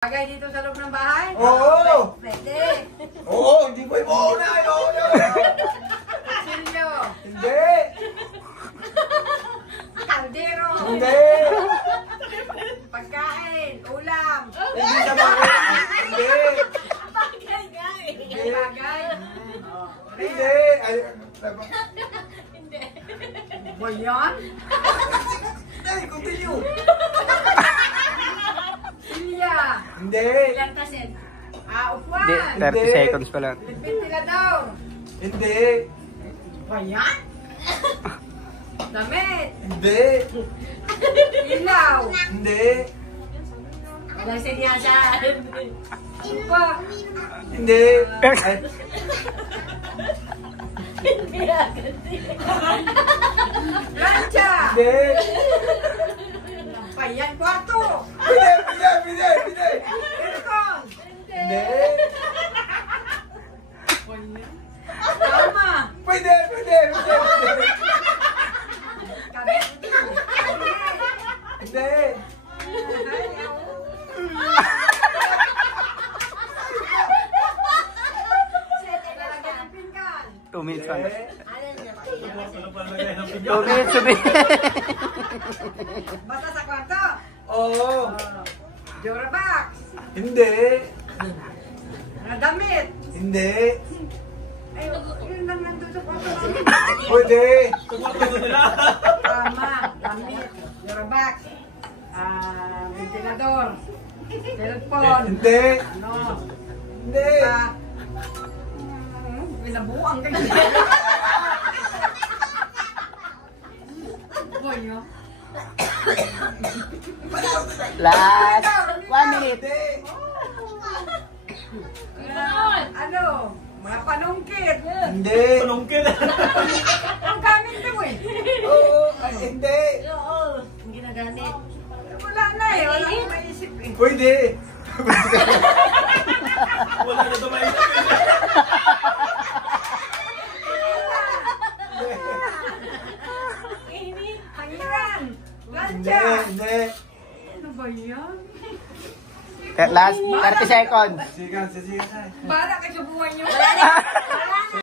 Bagay dito sa loob ng bahay? Oo! Pwede. Oo, hindi ko ibuuna. Silyo. Hindi! Kaldero. Hindi! Pagkain. Ulam. Hindi sa bagay. Hindi! Bagay nga eh. Hindi bagay. Hindi! Hindi. Ba yan? Ay, continue! Silya. Hindi! Ilan kasi? Upuan. Hindi, 30 seconds pa lang. Ventilador. Hindi! Ba yan? Damit. Hindi! Ilaw. Hindi! Walang sinyasan. Upa. Hindi! Ay, Hindi agad. Plancha. hindi! Ba yan? Kwarto. Hindi! Aircon. Hindi! Tama. Pwede! Kabit. Hindi! Lalagyan ng pinggan. 2 minutes on. Alam niya pa iyan kasi. 2 minutes to be. Basta sa kwarto. Oo! Durabox. Hindi! Damit. Hindi! Ay, yun lang nandun sa kwarto namin. Pwede! Tama. Damit. Durabox. Ventilador. Telepon. Hindi! Ano? Hindi! Binabuang kayo. Boy, no? Last 1 minute. Hindi! Ano? Mga panungkit. Hindi! Ang gamit mo eh. Oo! Ay, hindi! Oo. Ang ginagamit. Wala na eh. Wala akong maisip eh. Pwede! Hanginan. Hindi! Lancha. Hindi! Ano ba yan? Last 30 seconds. Sigan. Bala kayo sa buwan nyo. Wala na.